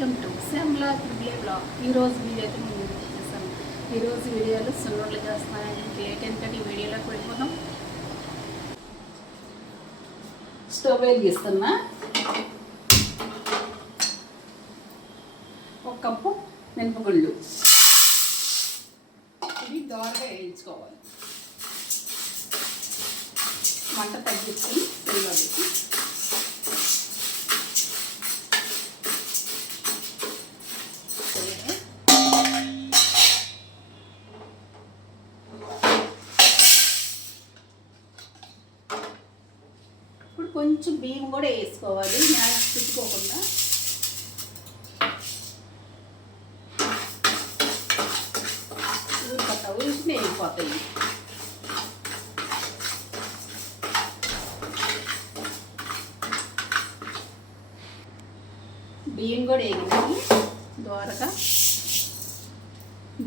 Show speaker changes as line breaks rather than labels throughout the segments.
Welcome to సెమ్లా త్రిబులే blog. ఈరోజు వీడియో అయితే మేము చేస్తాను ఈరోజు వీడియోలో సున్నోళ్ళు చేస్తున్నాను. లేట్ ఎందుకంటే ఈ వీడియోలోకి వెళ్ళిపోతాం స్టవ్ వెలిగిస్తున్నా ఒక కప్పు మినపగుళ్ళు ఇవి దోరగా వేయించుకోవాలి. మంట తగ్గించుకొని సిమ్లో కొంచెం బియ్యం కూడా వేసుకోవాలి మ్యాచ్ చుట్టుకోకుండా ఊరికొత్త ఊరికి బియ్యం కూడా వేగినాయి దోరగా.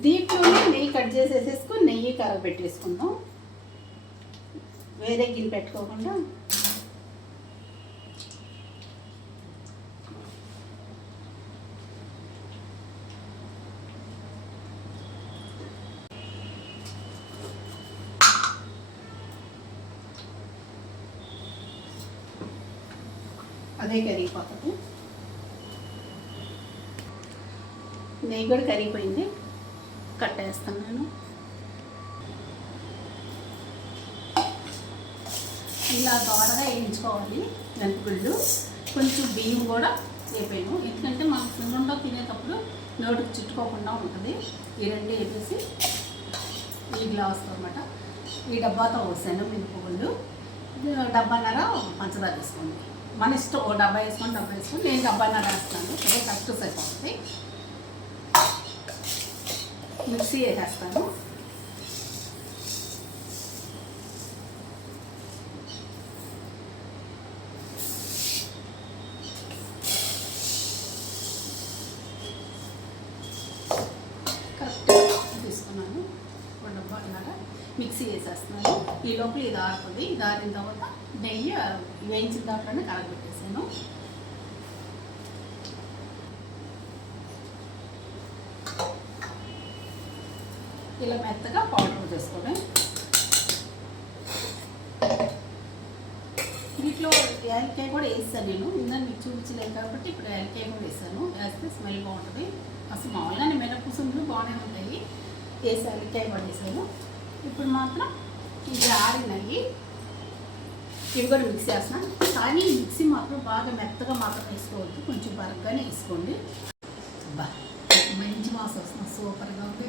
దీంట్లోనే నెయ్యి కట్ చేసేసేసుకొని నెయ్యి కరగ పెట్టేసుకుందాం. వేరే గిన్నె పెట్టుకోకుండా. అదే కరిగిపోతుంది నెయ్యి కూడా కరిగిపోయింది. కట్టేస్తున్నాను ఇలా దోడగా వేయించుకోవాలి మెంతుగుళ్ళు. కొంచెం బియ్యం కూడా వేపాను ఎందుకంటే మనం సున్నుండ తినేటప్పుడు నోటికి చుట్టుకోకుండా ఉంటుంది. ఈ రెండు వేపేసి ఈ గ్లాస్ అనమాట ఈ డబ్బాతో పోసాను మినపగుళ్ళు డబ్బాన్నర పంచదార వేసుకోండి మన ఇష్టం ఒక డబ్బా వేసుకొని డబ్బా వేసుకొని నేను డబ్బాన్నర వేస్తాను. అదే కరెక్ట్ సరిపోతుంది మిక్సీ వేసేస్తాను కరెక్ట్గా తీసుకున్నాను ఒక డబ్బా లాగా మిక్సీ వేసేస్తున్నాను ఈ లోపల ఇది ఆరుతుంది. ఇది ఆరిన తర్వాత నెయ్యి వేయించిన దాంట్లోనే కలగబెట్టేసాను ఇలా మెత్తగా పౌడర్ చేసుకోండి వీటిలో యాలకాయ కూడా వేస్తాను నేను. ఇందా మీకు చూపించలేదు కాబట్టి ఇప్పుడు యాలకాయ కూడా వేసాను వేస్తే స్మెల్ బాగుంటుంది. అసలు మామూలుగానే మినపసుంలు బాగానే ఉంటాయి. వేసి యాలకాయ కూడా వేసాను. ఇప్పుడు మాత్రం ఇవి ఆరినాయి ఇవి కూడా మిక్స్ చేస్తున్నాను కానీ ఈ మిక్సీ మాత్రం బాగా మెత్తగా మాత్రం వేసుకోవద్దు. కొంచెం బరగ్గానే వేసుకోండి. బా మంచి మాస్ వస్తుంది. సూపర్గా ఉంది.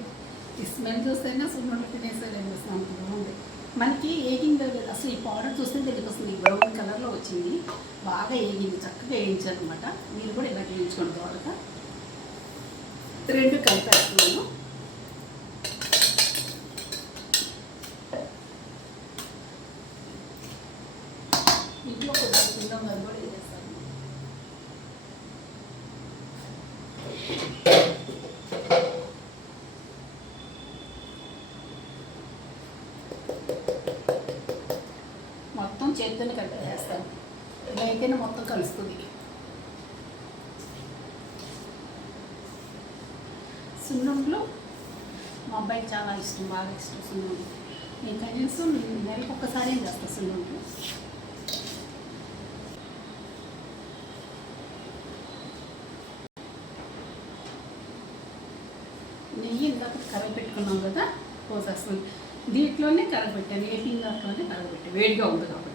ఈ స్మెల్ చూస్తేనే సున్నుండ తినేసేయాలని చూస్తున్నాను బాగుంది. మనకి ఏగిందో లేదు అసలు ఈ పౌడర్ చూస్తే తెలియదు ఈ బ్రౌన్ కలర్లో వచ్చింది. బాగా ఏగింది. చక్కగా వేయించారు అనమాట మీరు కూడా ఇలా వేయించుకోండి. బాగా రెండు కలిపేస్తున్నాను ఇంట్లో కొంచెం కింద మరి కూడా వేసేస్తాను మొత్తం కట్ చేస్తాను ఇలా అయితేనే మొత్తం కలుస్తుంది. సున్నంలో మా అబ్బాయికి చాలా ఇష్టం బాగా ఇష్టం సున్నం. నేను కనీసం నెలకు ఒక్కసారి ఏం చేస్తాను సున్నంలో? నెయ్యి ఇందాక కరగపెట్టుకున్నాం కదా పోసేస్తుంది దీంట్లోనే కరగపెట్టాను ఏపింగ్ దాంట్లోనే కరగపెట్టాను వేడిగా ఉంది కాబట్టి.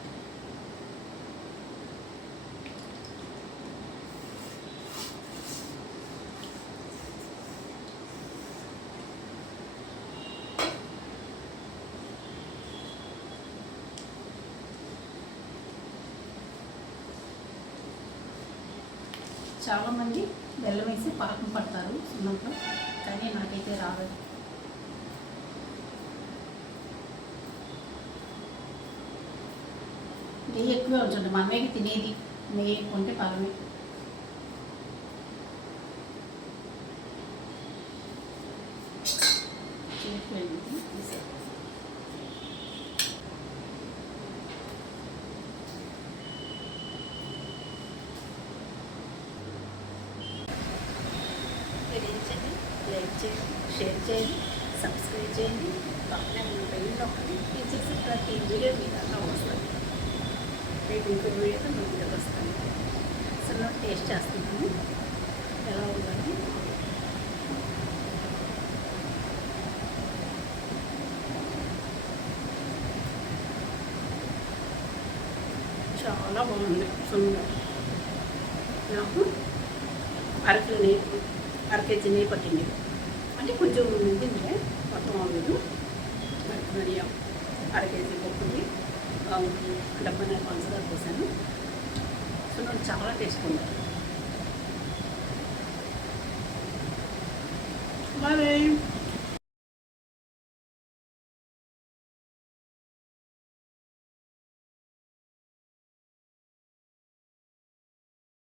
చాలామంది బెల్లం వేసి పాకం పడతారు సున్నంతో కానీ నాకైతే రాదు నెయ్యి ఎక్కువే ఉంచండి. మనమే తినేది నెయ్యి కొంటే ఉంటే పరమే చేయండి షేర్ చేయండి సబ్స్క్రైబ్ చేయండి. పక్కనే ఉన్న బెల్ నొక్కండి. నేను ప్రతి వీడియో మీ దాకా వస్తుంది. రేపు ఇంకో వీడియోతో మీ ముందుకు వస్తాను. అసలు టేస్ట్ చేస్తున్నాను. ఎలా ఉందండి? చాలా బాగుంది. సున్నా నాకు అరకిలో నెయ్యి అర కేజీ నెయ్యి పట్టింది. అంటే కొంచెం నిండింది మొత్తం అవ్వదు మిరియా అర కేజీ పప్పుని డెబ్బై నాలుగు పంచదార పోసాను. సో నాకు చాలా టేస్ట్ ఉంది. బాయ్.